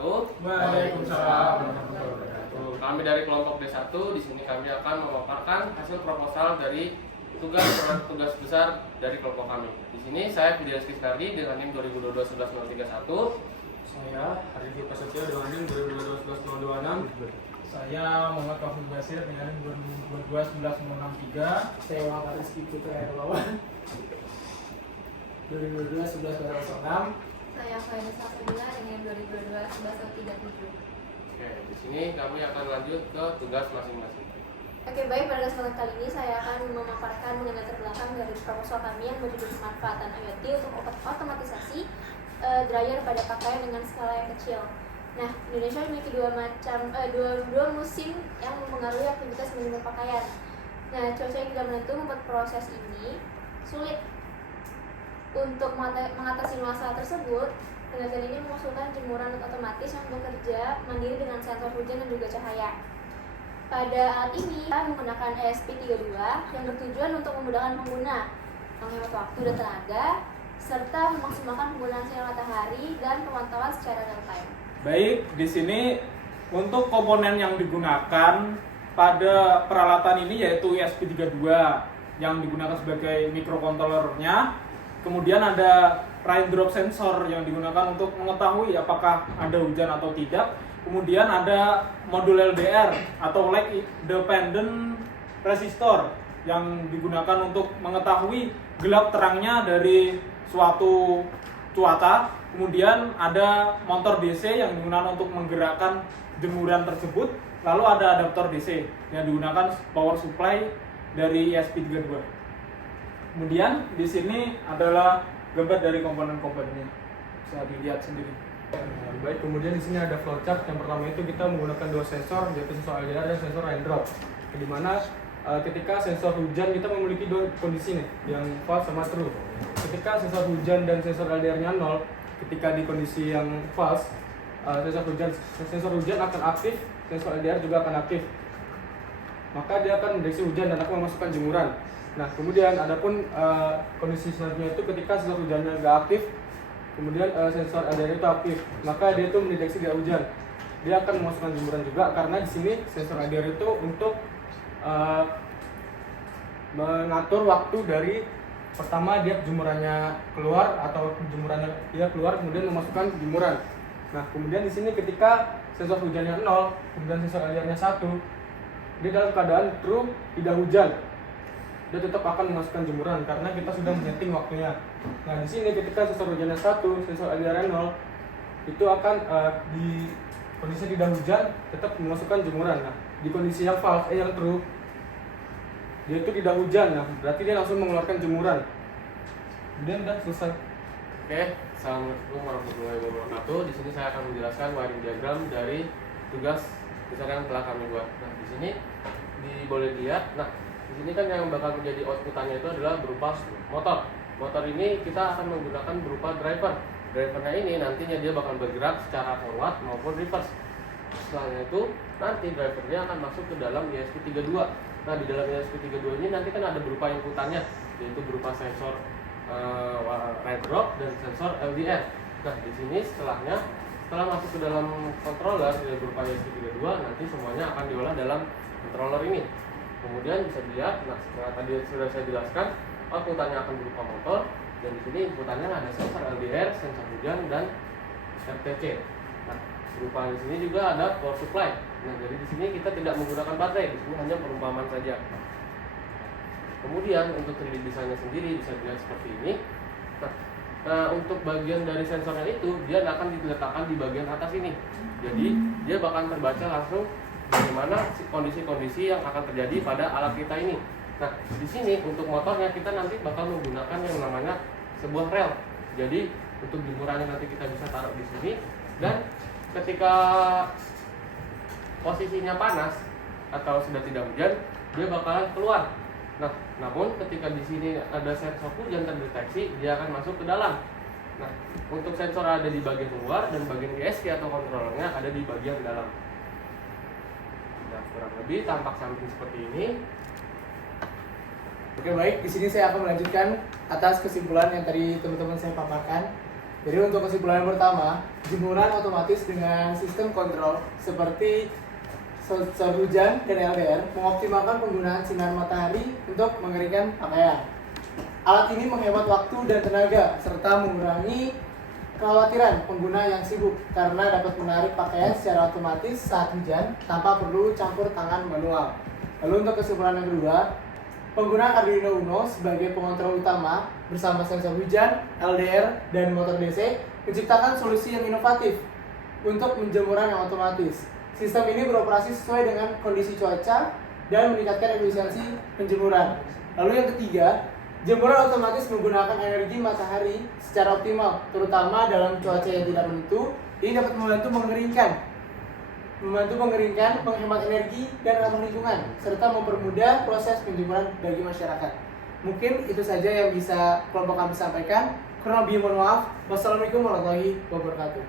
wabarakatuh. Waalaikumsalam warahmatullahi wabarakatuh. Kami dari kelompok D1 di sini kami akan memaparkan hasil proposal dari tugas besar dari kelompok kami. Di sini saya Fidias Kisnardi dengan NIM 2022-11-031. Saya Arifin Prasetyo dengan NIM 2022-11-026. Saya Muhammad Taufik Basir dengan NIM 2022-11-063. Saya Muhammad Rizky Putra Herlawan 2022-11-006. Saya Faida Safadila dengan 2022-11-37. Oke, di sini kami akan lanjut ke tugas masing-masing. Oke, baik, pada kesempatan kali ini saya akan memaparkan mengenai latar belakang dari proposal kami yang berjudul pemanfaatan IoT untuk otomatisasi dryer pada pakaian dengan skala yang kecil. Nah, Indonesia memiliki dua musim yang mempengaruhi aktivitas menjemur pakaian. Nah, cuaca yang tidak menentu membuat proses ini sulit. Untuk mengatasi masalah tersebut, penelitian ini mengusulkan jemuran otomatis yang bekerja mandiri dengan sensor hujan dan juga cahaya. Pada alat ini, kita menggunakan ESP32 yang bertujuan untuk memudahkan pengguna, menghemat waktu dan tenaga, serta memaksimalkan penggunaan sinar matahari dan pemantauan secara real time. Baik, di sini untuk komponen yang digunakan pada peralatan ini yaitu ESP32 yang digunakan sebagai microcontrollernya. Kemudian ada raindrop sensor yang digunakan untuk mengetahui apakah ada hujan atau tidak. Kemudian ada modul LDR atau lag dependent resistor yang digunakan untuk mengetahui gelap terangnya dari suatu cuaca. Kemudian ada motor DC yang digunakan untuk menggerakkan jemuran tersebut. Lalu ada adaptor DC yang digunakan power supply dari ESP32. Kemudian di sini adalah gambar dari komponen-komponennya, bisa dilihat sendiri. Baik, kemudian di sini ada flowchart. Yang pertama itu kita menggunakan dua sensor, yaitu sensor LDR dan sensor raindrop. Di mana ketika sensor hujan kita memiliki dua kondisi nih, yang false sama true. Ketika sensor hujan dan sensor LDR-nya 0, ketika di kondisi yang false, sensor hujan akan aktif, sensor LDR juga akan aktif. Maka dia akan mendeteksi hujan dan akan memasukkan jemuran. Nah, kemudian adapun kondisi selanjutnya itu ketika sensor hujannya nggak aktif, kemudian sensor LDR itu aktif, maka dia itu mendeteksi tidak hujan. Dia akan memasukkan jemuran juga karena di sini sensor LDR itu untuk mengatur waktu dari pertama dia jemurannya keluar atau jemurannya dia keluar kemudian memasukkan jemuran. Nah, kemudian di sini ketika sensor hujannya 0, kemudian sensor LDR-nya 1, dia dalam keadaan true tidak hujan. Dia tetap akan memasukkan jemuran karena kita sudah men-setting waktunya. Nah, di sini ketika sensor hujannya 1, sensor LDR 0 itu akan di kondisi tidak hujan tetap memasukkan jemuran. Nah, di kondisi yang false yang true dia itu tidak hujan. Nah, berarti dia langsung mengeluarkan jemuran. Kemudian udah selesai. Oke, assalamualaikum warahmatullahi wabarakatuh. Di sini saya akan menjelaskan wiring diagram dari tugas besar yang telah kami buat. Nah, di sini boleh dilihat. Nah, di sini kan yang bakal menjadi outputannya itu adalah berupa motor. Motor ini kita akan menggunakan berupa driver. Drivernya ini nantinya dia bakal bergerak secara forward maupun reverse. Setelahnya itu nanti drivernya akan masuk ke dalam ESP32. Nah, di dalam ESP32 ini nanti kan ada berupa inputannya, yaitu berupa sensor raindrop dan sensor LDR. Nah, di sini setelah masuk ke dalam controller yang berupa ESP32, nanti semuanya akan diolah dalam controller ini. Kemudian bisa dilihat, nah setelah tadi sudah saya jelaskan, outputannya akan berupa motor, dan di sini inputannya ada sensor LDR, sensor hujan, dan RTC. Nah, berupa di sini juga ada power supply. Nah, jadi di sini kita tidak menggunakan baterai, di sini hanya perumpamaan saja. Kemudian untuk 3D desainnya sendiri bisa dilihat seperti ini. Nah, untuk bagian dari sensornya itu dia akan diletakkan di bagian atas ini. Jadi dia bakal terbaca langsung bagaimana kondisi-kondisi yang akan terjadi pada alat kita ini. Nah, di sini untuk motornya kita nanti bakal menggunakan yang namanya sebuah rel. Jadi untuk jemurannya nanti kita bisa taruh di sini, dan ketika posisinya panas atau sudah tidak hujan, dia bakalan keluar. Nah, namun ketika di sini ada sensor hujan terdeteksi, dia akan masuk ke dalam. Nah, untuk sensor ada di bagian luar dan bagian ESP atau kontrolernya ada di bagian dalam. Nah, kurang lebih tampak samping seperti ini. Oke, baik, di sini saya akan melanjutkan atas kesimpulan yang tadi teman-teman saya paparkan. Jadi untuk kesimpulan yang pertama, jemuran otomatis dengan sistem kontrol seperti sensor hujan dan LDR mengoptimalkan penggunaan sinar matahari untuk mengeringkan pakaian. Alat ini menghemat waktu dan tenaga serta mengurangi kekhawatiran pengguna yang sibuk karena dapat menarik pakaian secara otomatis saat hujan tanpa perlu campur tangan manual. Lalu untuk kesimpulan yang kedua, penggunaan Arduino Uno sebagai pengontrol utama bersama sensor hujan, LDR, dan motor DC menciptakan solusi yang inovatif untuk penjemuran yang otomatis. Sistem ini beroperasi sesuai dengan kondisi cuaca dan meningkatkan efisiensi penjemuran. Lalu yang ketiga, jemuran otomatis menggunakan energi matahari secara optimal, terutama dalam cuaca yang tidak menentu. Ini dapat membantu mengeringkan, menghemat energi dan ramah lingkungan, serta mempermudah proses penjemuran bagi masyarakat. Mungkin itu saja yang bisa kelompok kami sampaikan. Kurang lebih mohon maaf. Wassalamualaikum warahmatullahi wabarakatuh.